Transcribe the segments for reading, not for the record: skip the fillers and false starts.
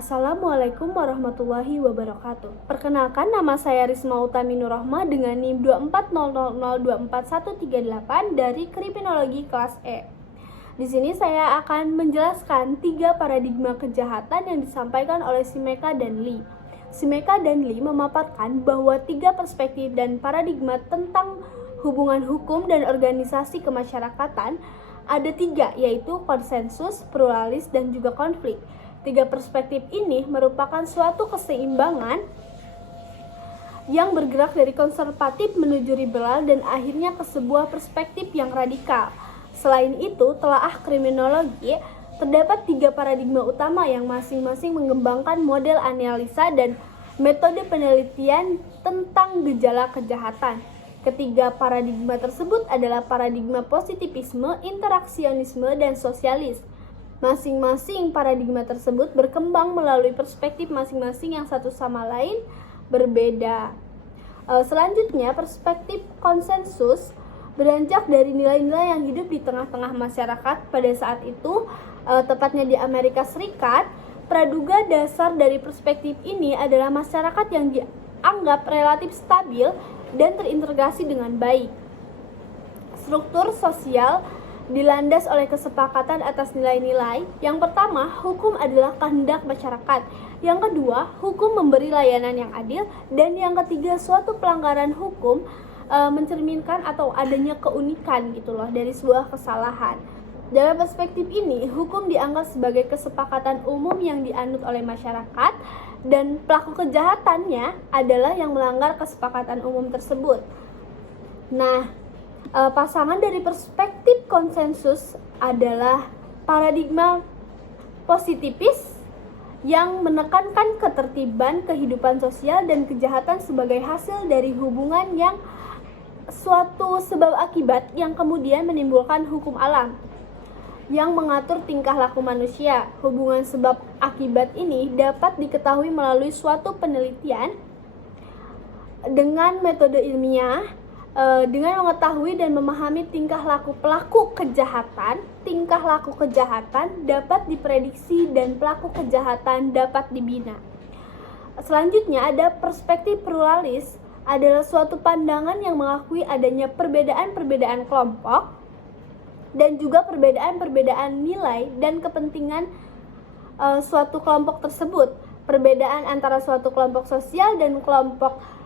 Assalamualaikum warahmatullahi wabarakatuh. Perkenalkan, nama saya Risma Utami Nurrohmah dengan NIM 240024138 dari Kriminologi kelas E. Di sini saya akan menjelaskan 3 paradigma kejahatan yang disampaikan oleh Simeka dan Lee. Simeka dan Lee memaparkan bahwa 3 perspektif dan paradigma tentang hubungan hukum dan organisasi kemasyarakatan ada 3, yaitu konsensus, pluralis, dan juga konflik. 3 perspektif ini merupakan suatu keseimbangan yang bergerak dari konservatif menuju liberal dan akhirnya ke sebuah perspektif yang radikal. Selain itu, telaah kriminologi terdapat 3 paradigma utama yang masing-masing mengembangkan model analisa dan metode penelitian tentang gejala kejahatan. Ketiga paradigma tersebut adalah paradigma positivisme, interaksionisme, dan sosialis. Masing-masing paradigma tersebut berkembang melalui perspektif masing-masing yang satu sama lain berbeda. Selanjutnya, perspektif konsensus beranjak dari nilai-nilai yang hidup di tengah-tengah masyarakat pada saat itu, tepatnya di Amerika Serikat. Praduga dasar dari perspektif ini adalah masyarakat yang dianggap relatif stabil dan terintegrasi dengan baik. Struktur sosial dilandas oleh kesepakatan atas nilai-nilai. Yang pertama, hukum adalah kehendak masyarakat. Yang kedua, hukum memberi layanan yang adil. Dan yang ketiga, suatu pelanggaran hukum mencerminkan atau adanya keunikan gitu loh dari sebuah kesalahan. Dalam perspektif ini, hukum dianggap sebagai kesepakatan umum yang dianut oleh masyarakat dan pelaku kejahatannya adalah yang melanggar kesepakatan umum tersebut. Nah, pasangan dari perspektif konsensus adalah paradigma positifis yang menekankan ketertiban kehidupan sosial dan kejahatan sebagai hasil dari hubungan yang suatu sebab akibat yang kemudian menimbulkan hukum alam yang mengatur tingkah laku manusia. Hubungan sebab akibat ini dapat diketahui melalui suatu penelitian dengan metode ilmiah. Dengan mengetahui dan memahami tingkah laku pelaku kejahatan, tingkah laku kejahatan dapat diprediksi dan pelaku kejahatan dapat dibina. Selanjutnya ada perspektif pluralis, adalah suatu pandangan yang mengakui adanya perbedaan-perbedaan kelompok dan juga perbedaan-perbedaan nilai dan kepentingan suatu kelompok tersebut. Perbedaan antara suatu kelompok sosial dan kelompok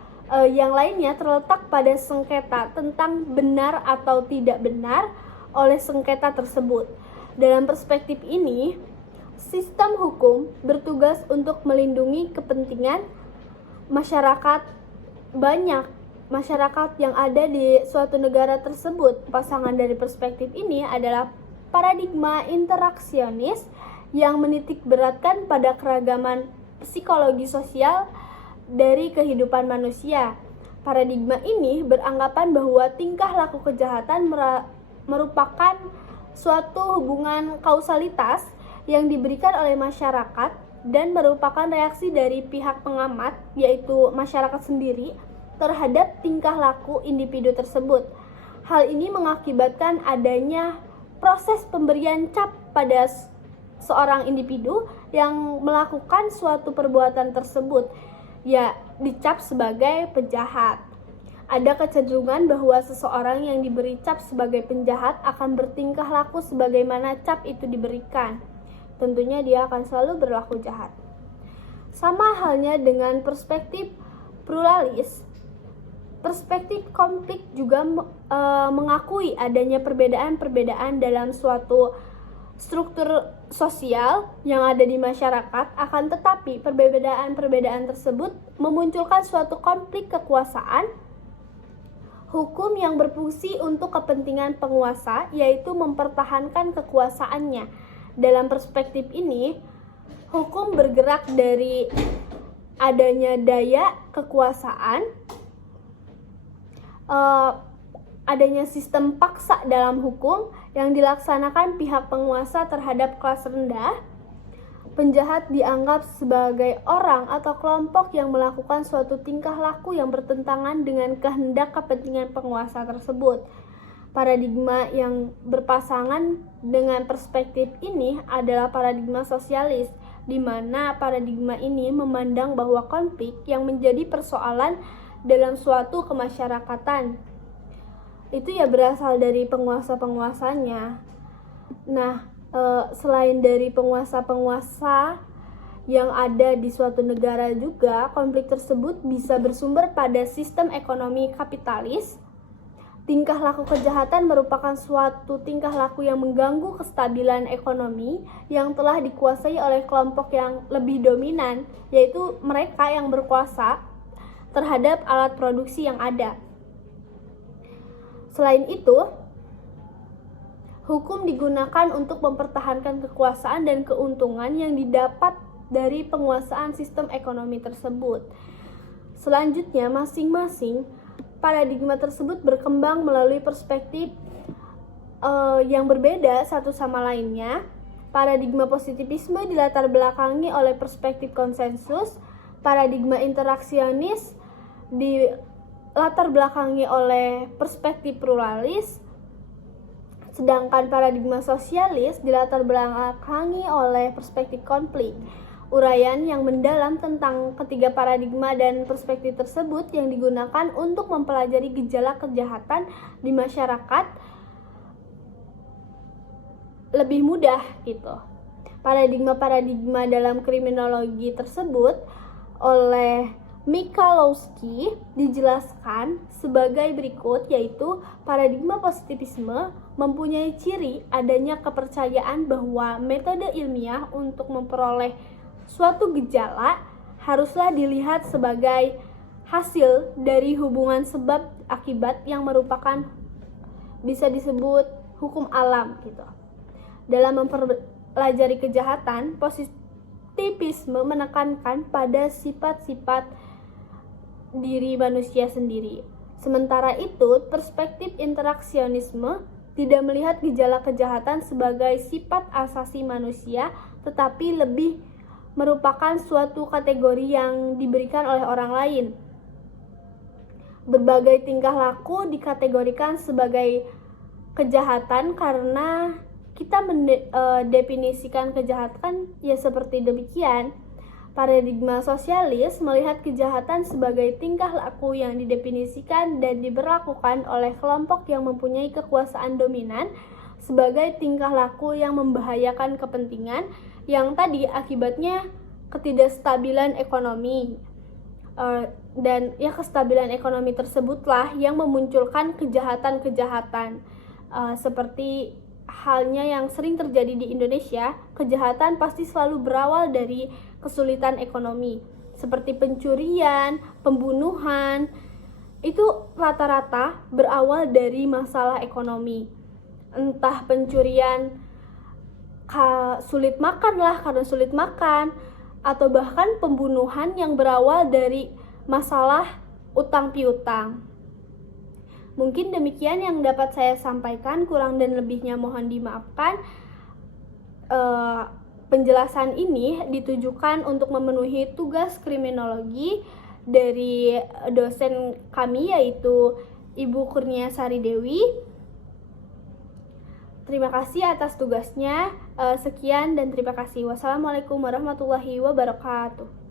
yang lainnya terletak pada sengketa tentang benar atau tidak benar oleh sengketa tersebut. Dalam perspektif ini, sistem hukum bertugas untuk melindungi kepentingan masyarakat, banyak masyarakat yang ada di suatu negara tersebut. Pasangan dari perspektif ini adalah paradigma interaksionis yang menitik beratkan pada keragaman psikologi sosial dari kehidupan manusia. Paradigma ini beranggapan bahwa tingkah laku kejahatan merupakan suatu hubungan kausalitas yang diberikan oleh masyarakat dan merupakan reaksi dari pihak pengamat, yaitu masyarakat sendiri, terhadap tingkah laku individu tersebut. Hal ini mengakibatkan adanya proses pemberian cap pada seorang individu yang melakukan suatu perbuatan tersebut, ya dicap sebagai penjahat. Ada kecenderungan bahwa seseorang yang diberi cap sebagai penjahat akan bertingkah laku sebagaimana cap itu diberikan. Tentunya dia akan selalu berlaku jahat. Sama halnya dengan perspektif pluralis, perspektif konflik juga mengakui adanya perbedaan-perbedaan dalam suatu struktur sosial yang ada di masyarakat, akan tetapi perbedaan-perbedaan tersebut memunculkan suatu konflik kekuasaan. Hukum yang berfungsi untuk kepentingan penguasa, yaitu mempertahankan kekuasaannya. Dalam perspektif ini, hukum bergerak dari adanya daya kekuasaan, adanya sistem paksa dalam hukum yang dilaksanakan pihak penguasa terhadap kelas rendah. Penjahat dianggap sebagai orang atau kelompok yang melakukan suatu tingkah laku yang bertentangan dengan kehendak kepentingan penguasa tersebut. Paradigma yang berpasangan dengan perspektif ini adalah paradigma sosialis. di mana paradigma ini memandang bahwa konflik yang menjadi persoalan dalam suatu kemasyarakatan itu ya berasal dari penguasa-penguasanya. Nah, selain dari penguasa-penguasa yang ada di suatu negara juga, konflik tersebut bisa bersumber pada sistem ekonomi kapitalis. Tingkah laku kejahatan merupakan suatu tingkah laku yang mengganggu kestabilan ekonomi yang telah dikuasai oleh kelompok yang lebih dominan, yaitu mereka yang berkuasa terhadap alat produksi yang ada. Selain itu, hukum digunakan untuk mempertahankan kekuasaan dan keuntungan yang didapat dari penguasaan sistem ekonomi tersebut. Selanjutnya, masing-masing paradigma tersebut berkembang melalui perspektif yang berbeda satu sama lainnya. Paradigma positivisme dilatar belakangi oleh perspektif konsensus, paradigma interaksionis dilatar belakangi oleh perspektif pluralis, sedangkan paradigma sosialis dilatar belakangi oleh perspektif konflik. Uraian yang mendalam tentang ketiga paradigma dan perspektif tersebut yang digunakan untuk mempelajari gejala kejahatan di masyarakat lebih mudah gitu. Paradigma-paradigma dalam kriminologi tersebut oleh Michalowski dijelaskan sebagai berikut, yaitu paradigma positivisme mempunyai ciri adanya kepercayaan bahwa metode ilmiah untuk memperoleh suatu gejala haruslah dilihat sebagai hasil dari hubungan sebab akibat yang merupakan bisa disebut hukum alam gitu. Dalam mempelajari kejahatan, positivisme menekankan pada sifat-sifat diri manusia sendiri. Sementara itu, perspektif interaksionisme tidak melihat gejala kejahatan sebagai sifat asasi manusia, tetapi lebih merupakan suatu kategori yang diberikan oleh orang lain. Berbagai tingkah laku dikategorikan sebagai kejahatan karena kita mendefinisikan kejahatan ya seperti demikian. Paradigma sosialis melihat kejahatan sebagai tingkah laku yang didefinisikan dan diberlakukan oleh kelompok yang mempunyai kekuasaan dominan sebagai tingkah laku yang membahayakan kepentingan yang tadi akibatnya ketidakstabilan ekonomi. Dan ya kestabilan ekonomi tersebutlah yang memunculkan kejahatan-kejahatan. Seperti halnya yang sering terjadi di Indonesia, kejahatan pasti selalu berawal dari kesulitan ekonomi. Seperti pencurian, pembunuhan, itu rata-rata berawal dari masalah ekonomi. Entah pencurian sulit makan lah, karena sulit makan, atau bahkan pembunuhan yang berawal dari masalah utang piutang. Mungkin demikian yang dapat saya sampaikan, kurang dan lebihnya mohon dimaafkan. Penjelasan ini ditujukan untuk memenuhi tugas kriminologi dari dosen kami, yaitu Ibu Kurniasari Dewi. Terima kasih atas tugasnya. Sekian dan terima kasih. Wassalamualaikum warahmatullahi wabarakatuh.